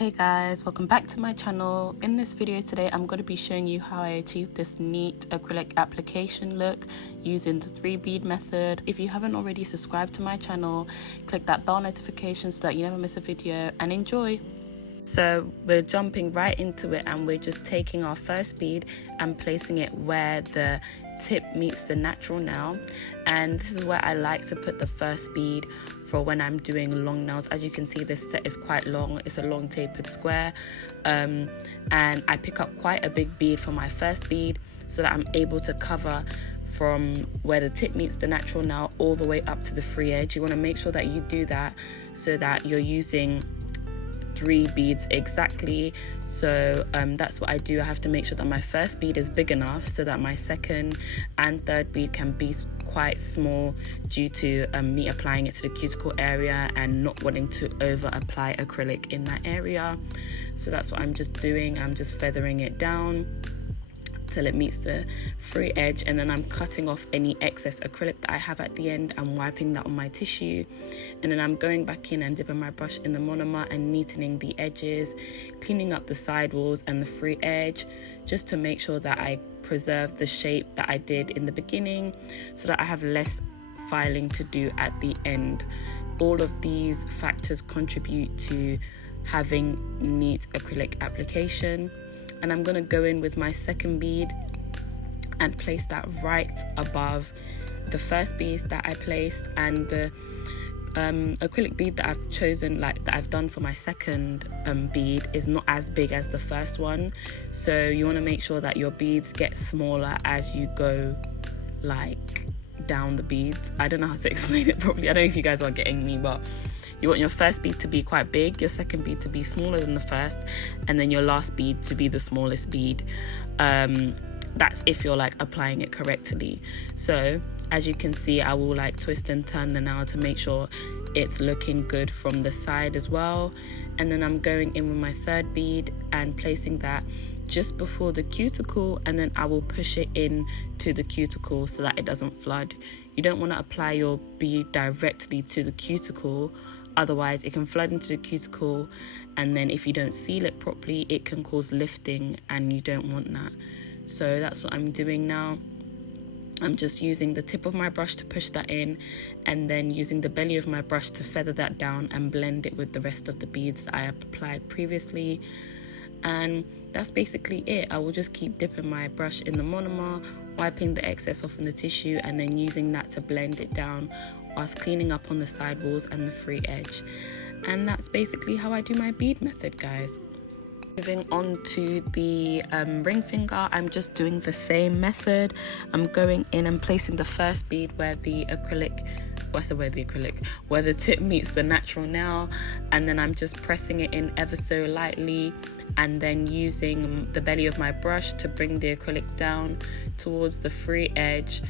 Hey guys, welcome back to my channel. In this video today, I'm going to be showing you how I achieved this neat acrylic application look using the 3 bead method. If you haven't already subscribed to my channel, click that bell notification so that you never miss a video, and enjoy. So we're jumping right into it, and we're just taking our first bead and placing it where the tip meets the natural nail. And this is where I like to put the first bead for when I'm doing long nails. As you can see, this set is quite long. It's a long tapered square, and I pick up quite a big bead for my first bead so that I'm able to cover from where the tip meets the natural nail all the way up to the free edge. You want to make sure that you do that so that you're using 3 beads exactly. So that's what I do. I have to make sure that my first bead is big enough so that my second and third bead can be quite small due to me applying it to the cuticle area and not wanting to over apply acrylic in that area. So that's what I'm just doing. I'm just feathering it down till it meets the free edge, and then I'm cutting off any excess acrylic that I have at the end and wiping that on my tissue. And then I'm going back in and dipping my brush in the monomer and neatening the edges, cleaning up the sidewalls and the free edge, just to make sure that I preserve the shape that I did in the beginning so that I have less filing to do at the end. All of these factors contribute to having neat acrylic application. And I'm going to go in with my second bead and place that right above the first bead that I placed. And the acrylic bead that I've chosen, like that I've done for my second bead, is not as big as the first one. So you want to make sure that your beads get smaller as you go like down the beads. I don't know how to explain it properly. I don't know if you guys are getting me, but you want your first bead to be quite big, your second bead to be smaller than the first, and then your last bead to be the smallest bead. That's if you're like applying it correctly. So as you can see, I will like twist and turn the nail to make sure it's looking good from the side as well. And then I'm going in with my third bead and placing that just before the cuticle, and then I will push it in to the cuticle so that it doesn't flood. You don't want to apply your bead directly to the cuticle, otherwise it can flood into the cuticle, and then if you don't seal it properly, it can cause lifting, and you don't want that. So that's what I'm doing now. I'm just using the tip of my brush to push that in, and then using the belly of my brush to feather that down and blend it with the rest of the beads that I applied previously. And that's basically it. I will just keep dipping my brush in the monomer, wiping the excess off in the tissue, and then using that to blend it down whilst cleaning up on the sidewalls and the free edge. And that's basically how I do my bead method, guys. Moving on to the ring finger, I'm just doing the same method. I'm going in and placing the first bead where the tip meets the natural nail, and then I'm just pressing it in ever so lightly, and then using the belly of my brush to bring the acrylic down towards the free edge,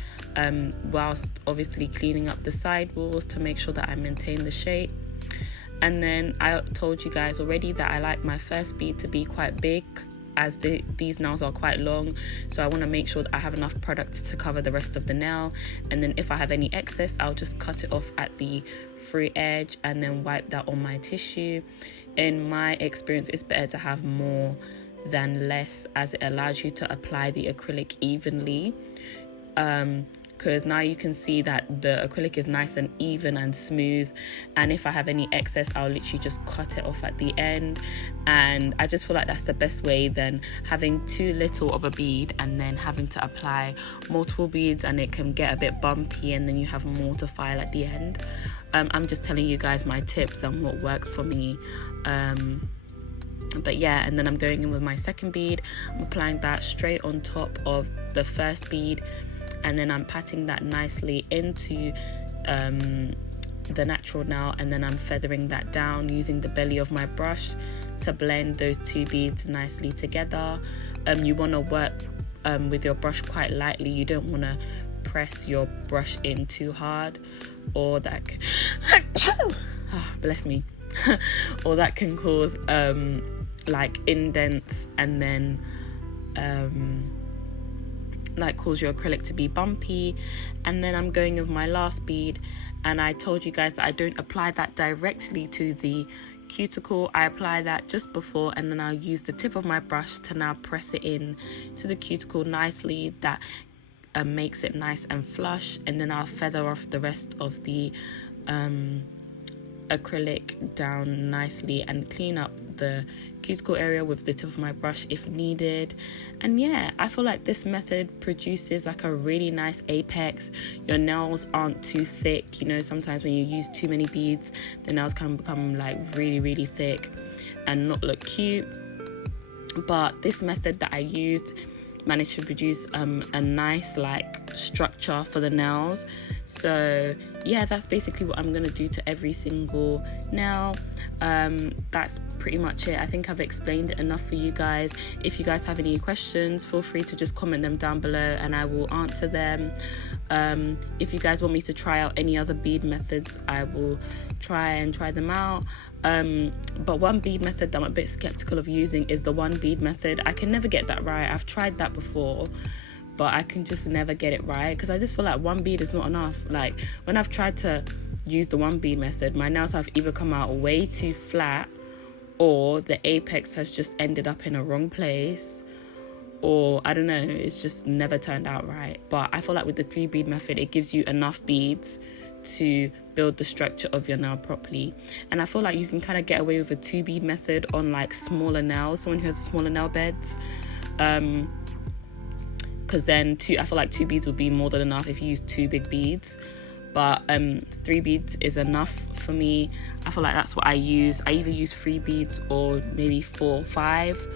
whilst obviously cleaning up the sidewalls to make sure that I maintain the shape. And then I told you guys already that I like my first bead to be quite big, as these nails are quite long, so I want to make sure that I have enough product to cover the rest of the nail. And then if I have any excess, I'll just cut it off at the free edge and then wipe that on my tissue. In my experience, it's better to have more than less, as it allows you to apply the acrylic evenly, because now you can see that the acrylic is nice and even and smooth. And if I have any excess, I'll literally just cut it off at the end. And I just feel like that's the best way than having too little of a bead and then having to apply multiple beads, and it can get a bit bumpy and then you have more to file at the end. I'm just telling you guys my tips and what works for me. But yeah, and then I'm going in with my second bead. I'm applying that straight on top of the first bead, and then I'm patting that nicely into the natural nail, and then I'm feathering that down using the belly of my brush to blend those 2 beads nicely together. You want to work with your brush quite lightly. You don't want to press your brush in too hard, or that bless me or that can cause like indents, and then like cause your acrylic to be bumpy. And then I'm going with my last bead, and I told you guys that I don't apply that directly to the cuticle, I apply that just before, and then I'll use the tip of my brush to now press it in to the cuticle nicely. That makes it nice and flush, and then I'll feather off the rest of the acrylic down nicely and clean up the cuticle area with the tip of my brush if needed. And yeah, I feel like this method produces like a really nice apex. Your nails aren't too thick. You know, sometimes when you use too many beads, the nails can become like really thick and not look cute. But this method that I used managed to produce a nice like structure for the nails. So yeah, that's basically what I'm gonna do to every single nail. That's pretty much it. I think I've explained it enough for you guys. If you guys have any questions, feel free to just comment them down below and I will answer them. If you guys want me to try out any other bead methods, I will try them out. But one bead method that I'm a bit skeptical of using is the one bead method. I can never get that right. I've tried that before, but I can just never get it right because I just feel like one bead is not enough. Like when I've tried to use the one bead method, my nails have either come out way too flat, or the apex has just ended up in a wrong place, or I don't know, it's just never turned out right. But I feel like with the 3 bead method, it gives you enough beads to build the structure of your nail properly. And I feel like you can kind of get away with a 2 bead method on like smaller nails, someone who has smaller nail beds, because then I feel like 2 beads would be more than enough if you use 2 big beads. But 3 beads is enough for me. I feel like that's what I use. I either use 3 beads or maybe 4 or 5,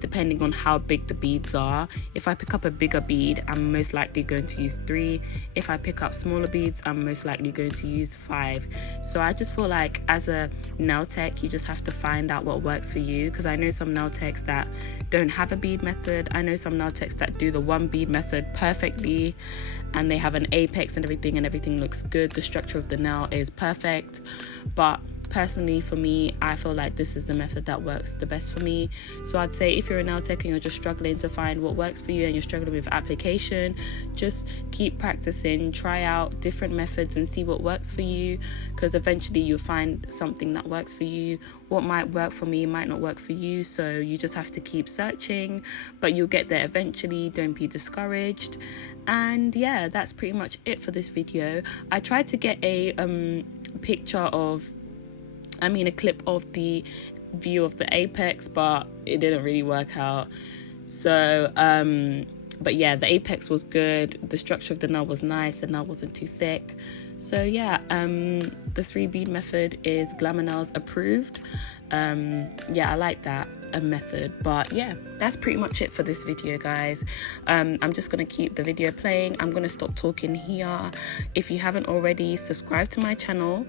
depending on how big the beads are. If I pick up a bigger bead, I'm most likely going to use 3. If I pick up smaller beads, I'm most likely going to use 5. So I just feel like as a nail tech, you just have to find out what works for you, because I know some nail techs that don't have a bead method. I know some nail techs that do the 1 bead method perfectly and they have an apex and everything looks good. The structure of the nail is perfect. But personally, for me, I feel like this is the method that works the best for me. So I'd say if you're a nail tech and you're just struggling to find what works for you and you're struggling with application, just keep practicing, try out different methods and see what works for you, because eventually you'll find something that works for you. What might work for me might not work for you, so you just have to keep searching, but you'll get there eventually. Don't be discouraged. And yeah, that's pretty much it for this video. I tried to get a clip of the view of the apex, but it didn't really work out. So but yeah, the apex was good, the structure of the nail was nice, the nail wasn't too thick. So yeah, the 3 bead method is GLAMRNAILS approved. Yeah, I like that method. But yeah, that's pretty much it for this video, guys. I'm just gonna keep the video playing. I'm gonna stop talking here. If you haven't already, subscribe to my channel,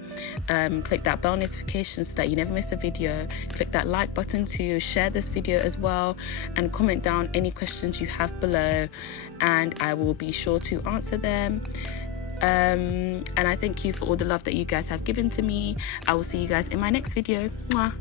click that bell notification so that you never miss a video, click that like button to share this video as well, and comment down any questions you have below and I will be sure to answer them. And I thank you for all the love that you guys have given to me. I will see you guys in my next video. Mwah.